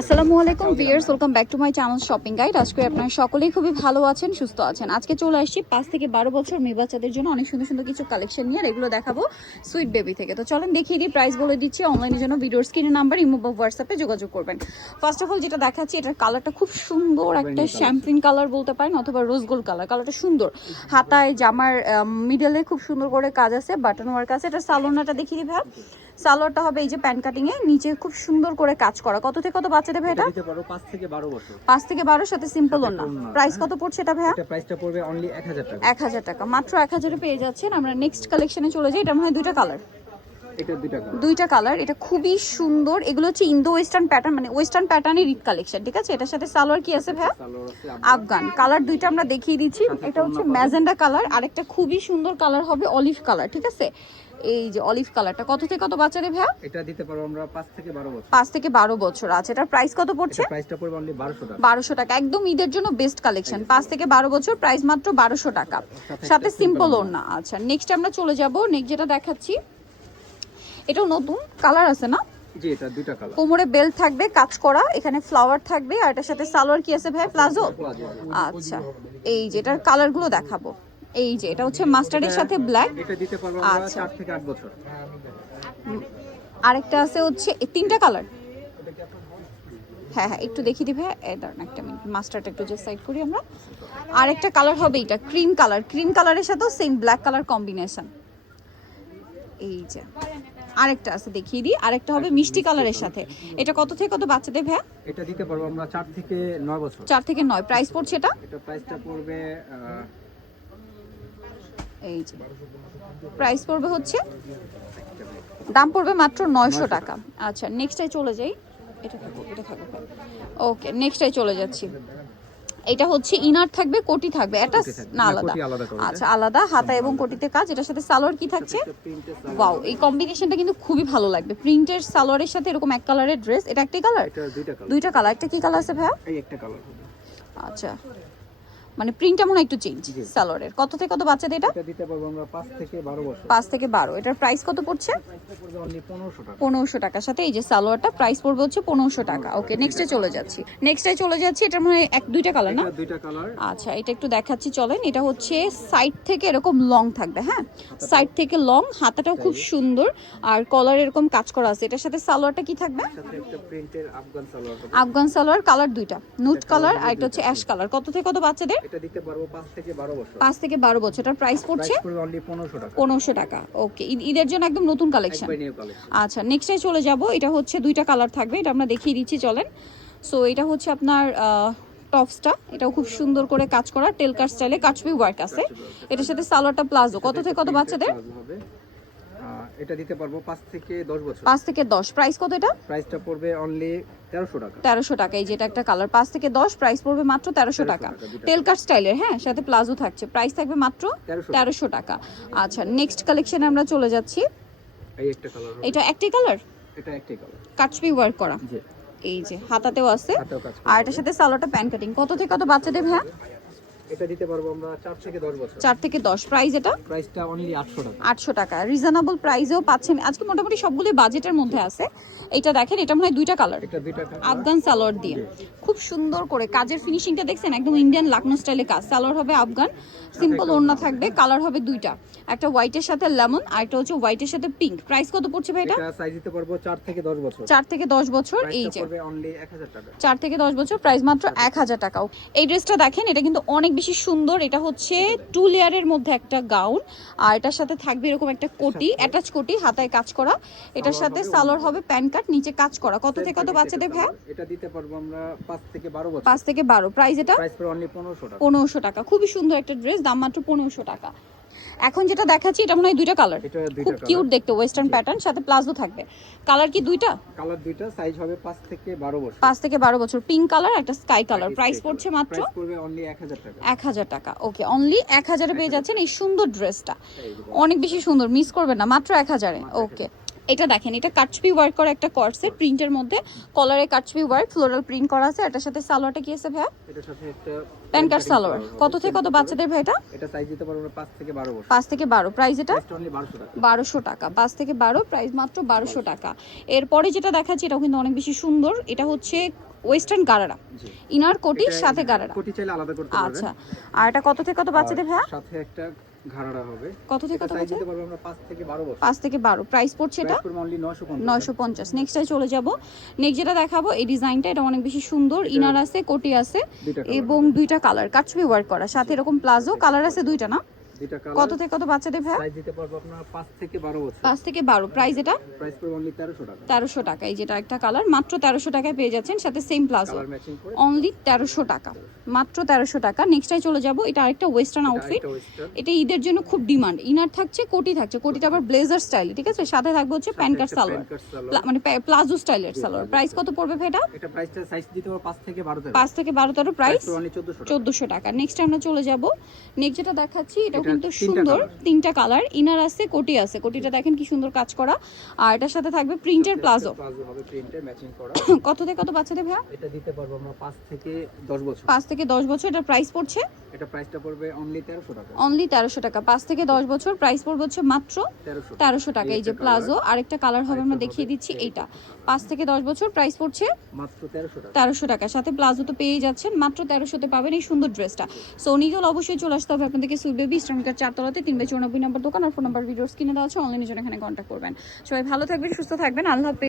আসসালামু আলাইকুম viewers, welcome back to my channel shopping guide. আজকে আপনারা সকলেই খুবই ভালো আছেন, সুস্থ আছেন। আজকে চলে আসছি 5 থেকে 12 বছর মেয়ে বাচ্চাদের জন্য অনেক সুন্দর সুন্দর কিছু কালেকশন নিয়ে, আর এগুলো দেখাবো সুইট বেবি থেকে। তো চলেন দেখিয়ে দিই, প্রাইস বলে দিচ্ছি। অনলাইনের জন্য ভিডিওর স্ক্রিনে নাম্বার, ইমো বা হোয়াটসঅ্যাপে যোগাযোগ করবেন। ফার্স্ট অফ অল যেটা দেখাচ্ছি, এটার কালারটা খুব সুন্দর, একটা শ্যাম্পিন কালার বলতে পারেন অথবা রোজ গোল্ড কালার। কালারটা সুন্দর, হাতায় জামার মিডলে খুব সুন্দর করে কাজ আছে, বাটন ওয়ার্ক আছে। এটা সালোনাটা দেখিয়ে দিই ভাই। সালোয়ারটা হবে এই যে প্যান্ট কাটিং এ, নিচে খুব সুন্দর করে কাজ করা। কত থেকে কত বাচ্চাদের ভাই এটা? দিতে পারো 5 থেকে 12 বছর। 5 থেকে 12 সাথে সিম্পল ওন্না। প্রাইস কত পড়ছে এটা ভাইয়া? এটা প্রাইসটা পড়বে অনলি 1000 টাকা। 1000 টাকা, মাত্র 1000 এ পেয়ে যাচ্ছেন। আমরা নেক্সট কালেকশনে চলে যাই। এটা মনে হয় দুইটা কালার। এটা দুইটা কালার। এটা খুবই সুন্দর। এগুলো হচ্ছে ইন্দো ওয়েস্টার্ন প্যাটার্ন, মানে ওয়েস্টার্ন প্যাটার্নের ঈদ কালেকশন, ঠিক আছে? এটার সাথে সালোয়ার কি আছে ভাইয়া? আফগান কালার। দুইটা আমরা দেখিয়ে দিচ্ছি। এটা হচ্ছে ম্যাজেন্ডা কালার, আরেকটা খুবই সুন্দর কালার হবে অলিভ কালার, ঠিক আছে? এই যে অলিভ কালারটা। কত থেকে কত বাচ্চাদের ভাইয়া? এটা দিতে পারো আমরা 5 থেকে 12 বছর। 5 থেকে 12 বছর। আচ্ছা, এটার প্রাইস কত পড়ছে? প্রাইসটা পড়বে অনলি 1200 টাকা। 1200 টাকা, একদম ঈদের জন্য বেস্ট কালেকশন। 5 থেকে 12 বছর, প্রাইস মাত্র 1200 টাকা, সাথে সিম্পল ওড়না। আচ্ছা, নেক্সট আমরা চলে যাব। নেক্সট যেটা দেখাচ্ছি, এটাও নতুন কালার আছে না? জি, এটা দুইটা কালার। কোমরে বেল্ট থাকবে কাজ করা, এখানে ফ্লাওয়ার থাকবে, আর এটার সাথে সালোয়ার কি আছে ভাই? প্লাজো। আচ্ছা, এই যে এটার কালারগুলো দেখাবো। এই যে এটা হচ্ছে মাস্টার্ডের সাথে ব্ল্যাক। এটা দিতে পারবো আমরা 4 থেকে 8 বছর। আরেকটা আছে হচ্ছে তিনটা কালার। হ্যাঁ, একটু দেখিয়ে দিবে। দাঁড়ান একটা মিনিট, মাস্টারটা একটু জাস্ট সাইড করি আমরা। আরেকটা কালার হবে এটা ক্রিম কালার। ক্রিম কালারের সাথেও সেম ব্ল্যাক কালার কম্বিনেশন। এই যে আরেকটা আছে, দেখিয়ে দিই। আরেকটা হবে মিষ্টি কালারের সাথে। এটা কত থেকে কত বাচ্চাদের ভাইয়া? এটা দিতে পারবো আমরা 4 থেকে 9 বছর। 4 থেকে 9। প্রাইস পড়ছে এটা? এটা প্রাইসটা পড়বে এই যে প্রাইস পড়বে হচ্ছে, দাম পড়বে মাত্র 900 টাকা। আচ্ছা, নেক্সটে চলে যাই। এটা থাকো। ওকে, নেক্সটে চলে যাচ্ছি। এটা হচ্ছে ইনার থাকবে, কোটি থাকবে। এটা না আলাদা? আচ্ছা, আলাদা। হাতা এবং কোটিতে কাজ। এটার সাথে সালোয়ার কি থাকছে? ওয়াও, এই কম্বিনেশনটা কিন্তু খুবই ভালো লাগবে। প্রিন্টের সালোয়ারের সাথে এরকম এক কালারের ড্রেস। এটা একটাই কালার? এটা দুইটা কালার। একটা কি কালার আছে ভাইয়া? এই একটা কালার। আচ্ছা, মানে প্রিন্টটা মনে হয় একটু চেঞ্জ সালোয়ারের। কত থেকে কত বাচ্চাদের এটা? এটা দিতে পারবো আমরা 5 থেকে 12 বছর। 5 থেকে 12। এটার প্রাইস কত পড়ছে? পড়বে অনলি 1500 টাকা। 1500 টাকার সাথে এই যে সালোয়ারটা, প্রাইস পড়বে হচ্ছে 1500 টাকা। ওকে, নেক্সটে চলে যাচ্ছি। এটার মনে হয় দুইটা কালার না? দুইটা কালার। আচ্ছা, এটা একটু দেখাচ্ছি চলেন। এটা হচ্ছে সাইড থেকে এরকম লং থাকবে, হ্যাঁ, সাইড থেকে লং। হাতাটাও খুব সুন্দর, আর কলার এরকম কাজ করা আছে। এটার সাথে সালোয়ারটা কি থাকবে? সাথে একটা প্রিন্টের আফগান সালোয়ার। আফগান সালোয়ার। কালার দুইটা, নুট কালার আর এটা হচ্ছে অ্যাশ কালার। কত থেকে কত বাচ্চাদের? এটা দিতে পারবো 5 থেকে 12 বছর। 5 থেকে 12 বছর। এটার প্রাইস পড়ছে অনলি 1500 টাকা। 1500 টাকা। ওকে, ঈদের জন্য একদম নতুন কালেকশন। আচ্ছা, নেক্সটে চলে যাব। এটা হচ্ছে দুইটা কালার থাকবে, এটা আমরা দেখিয়ে দিচ্ছি চলেন। সো এটা হচ্ছে আপনার টপসটা। এটাও খুব সুন্দর করে কাজ করা, টেলকার স্টাইলে কাটছবি ওয়ার্ক আছে। এটার সাথে সালোয়ারটা প্লাজো। কত থেকে কত বাচ্চাদের? এটা দিতে পারবো 5 থেকে 10 বছর। 5 থেকে 10। প্রাইস কত এটা? প্রাইসটা পড়বে অনলি 1300 টাকা। 1300 টাকা। এই যেটা একটা কালার। 5 থেকে 10, প্রাইস পড়বে মাত্র 1300 টাকা। টেলকার স্টাইলের, হ্যাঁ, সাথে প্লাজো থাকছে। প্রাইস থাকবে মাত্র 1300 টাকা। আচ্ছা, নেক্সট কালেকশনে আমরা চলে যাচ্ছি। এই একটা কালার। এটা একটাই কালার? এটা একটাই কালার। কাটছবি ওয়ার্ক করা। জি। এই যে হাতাতেও আছে, আর এটার সাথে সালোয়ারটা প্যান কাটিং। কত থেকে কত বাচ্চাদের ভাইয়া? এটা দিতে পারবো আমরা 4 থেকে 10 বছর। 4 থেকে 10। প্রাইস এটা? প্রাইসটা অনলি 800 টাকা। 800 টাকা, রিজনেবল প্রাইসেও পাচ্ছেন। আজকে মোটামুটি সবগুলো বাজেটের মধ্যে আছে। এটা দেখেন, এটা মনে হয় দুইটা কালার, এটা দুইটা কালার, আফগান সালোয়ার দিয়ে খুব সুন্দর করে কাজের ফিনিশিংটা দেখছেন, একদম ইন্ডিয়ান লাকনো স্টাইলে কাজ। সালোয়ার হবে আফগান, সিম্পল ওড়না থাকবে। কালার হবে দুইটা, একটা হোয়াইটের সাথে লেমন আর একটা হচ্ছে হোয়াইটের সাথে পিঙ্ক। প্রাইস কত পড়ছে ভাই এটা? এটা সাইজ দিতে পারবো 4 থেকে 10 বছর। 4 থেকে 10 বছর। এই যে পড়বে অনলি 1000 টাকা। 4 থেকে 10 বছর, প্রাইস মাত্র 1000 টাকা। এই ড্রেসটা দেখেন, এটা কিন্তু অনেক বেশি সুন্দর। এটা হচ্ছে 2 লেয়ারের মধ্যে একটা গাউন, আর এটার সাথে থাকবে এরকম একটা কোটি, অ্যাটাচ কোটি, হাতায় কাজ করা। এটার সাথে সালোয়ার হবে প্যান্ট কাট, নিচে কাজ করা। কত থেকে কত বাচ্চাদের ভাই? এটা দিতে পারবো আমরা 5 থেকে 12 বছর। 5 থেকে 12। প্রাইস এটা? প্রাইস পড়বে অনলি 1500 টাকা। 1500 টাকা। খুবই সুন্দর একটা ড্রেস, দাম মাত্র 1500 টাকা। এখন যেটা দেখাচ্ছি, এটা মনে হয় দুইটা কালার, খুব কিউট দেখতে, ওয়েস্টার্ন প্যাটার্ন, সাথে প্লাজো থাকবে। কালার কি দুইটা? কালার দুইটা, সাইজ হবে 5 থেকে 12 বছর। 5 থেকে 12 বছর। পিঙ্ক কালার, একটা স্কাই কালার। প্রাইস পড়ছে মাত্র? প্রাইস পড়বে অনলি 1000 টাকা। 1000 টাকা। ওকে, অনলি 1000 এ পেয়ে যাচ্ছেন এই সুন্দর ড্রেসটা। অনেক বেশি সুন্দর, মিস করবেন না, মাত্র 1000 এ। ওকে, এটা দেখেন, এটা কাটছবি ওয়ার্ক করা একটা কর্সেট প্রিন্টের মধ্যে, কলারে কাটছবি ওয়ার্ক ফ্লোরাল প্রিন্ট করা আছে। এটার সাথে সালোয়ারটা কি আছে ভাইয়া? এটার সাথে একটা প্যান্ট সালোয়ার। কত থেকে কত বাচ্চাদের ভাই এটা? এটা সাইজ দিতে পারবো 5 থেকে 12 বছর। 5 থেকে 12। প্রাইস এটা প্রাইসটা অনলি 1200 টাকা। 1200 টাকা। 5 থেকে 12, প্রাইস মাত্র 1200 টাকা। এরপরে যেটা দেখাচ্ছি এটাও কিন্তু অনেক বেশি সুন্দর। এটা হচ্ছে ওয়েস্টার্ন গারারা, জি। ইনার কোটির এটা সাথে গারারা। কোটি চাইলে আলাদা করতে পারবেন। আচ্ছা, আর এটা কত থেকে কত বাচ্চাদের ভাইয়া? সাথে একটা ঘাড়া হবে। কত থেকে এটা কত সাইজ বাচ্চা? দিতে পারবো আমরা 5 থেকে 12 বছর। 5 থেকে 12। প্রাইস পড়ছে এটা প্রাইস পড়বে অনলি 950। 950। নেক্সটে চলে যাব। নেক্সট যেটা দেখাবো এই ডিজাইনটা, এটা অনেক বেশি সুন্দর। ইনার আছে, কোটি আছে এবং দুইটা কালার কাটছবি ওয়ার্ক করা, সাথে এরকম প্লাজো কালার আছে দুইটা না? দুইটা কালার। কত থেকে কত বাচ্চাদের ভাইয়া? সাইজ দিতে পারবো আপনারা 5 থেকে 12 বছর। 5 থেকে 12। প্রাইস এটা প্রাইস পড়বে অনলি 1300 টাকা। 1300 টাকা। এই যেটা একটা কালার, মাত্র 1300 টাকায় পেয়ে যাচ্ছেন, সাথে সেম প্লাজো, কালার ম্যাচিং করে অনলি 1300 টাকা, মাত্র 1300 টাকা। নেক্সটটাই চলে যাব। এটা আরেকটা ওয়েস্টার্ন আউটফিট, এটা ওয়েস্টার্ন। এটা ঈদের জন্য খুব ডিমান্ড। ইনার থাকছে, কোটি থাকছে, কোটিটা আবার ব্লেজার স্টাইল, ঠিক আছে? সাথে থাকবে হচ্ছে প্যান্ট কাট সালোয়ার, মানে প্লাজো স্টাইলের সালোয়ার। প্রাইস কত পড়বে ভাই এটা? এটা প্রাইসটা সাইজ দিতে পারবো 5 থেকে 12 5 থেকে 12 তেরো। প্রাইস অনলি 1400 টাকা। 1400 টাকা। নেক্সট আমরা চলে যাব। নেক্সট যেটা দেখাচ্ছি এটাও এটা কিন্তু তিনটা সুন্দর, colour। 3টা কালার, ইনার আছে, কোটি আছে। কোটিটা দেখেন কি সুন্দর কাজ করা, আর এটার সাথে থাকবে প্রিন্টের প্লাজো। প্লাজো হবে প্রিন্টে ম্যাচিং করা। কত থেকে কত বাচ্চাদের ভাইয়া? এটা দিতে পারবো আমরা 5 থেকে 10 বছর। 5 থেকে 10 বছর। এটার প্রাইস পড়ছে এটা প্রাইসটা পড়বে অনলি 1300 টাকা। অনলি 1300 টাকা। 5 থেকে 10 বছর, প্রাইস পড়বে হচ্ছে মাত্র 1300 টাকা। এই যে প্লাজো, আরেকটা কালার হবে, আমরা দেখিয়ে দিচ্ছি এইটা। 5 থেকে 10 বছর, প্রাইস পড়ছে মাত্র 1300 টাকা। 1300 টাকা, সাথে প্লাজো তো পেয়ে যাচ্ছেন। মাত্র 1300 তে পাবেন এই সুন্দর ড্রেসটা। সো নিজেও অবশ্যই চলে আসতে হবে আপনাদেরকে সুইট বেবি ইস্টার্নকার 4 তলাতে 3/94 নম্বর দোকান, আর ফোন নাম্বার ভিডিওস কিনে দেওয়া আছে, অনলাইনে জন্য এখানে কন্ট্যাক্ট করবেন। সবাই ভালো থাকবেন, সুস্থ থাকবেন, আল্লাহ হাফেজ।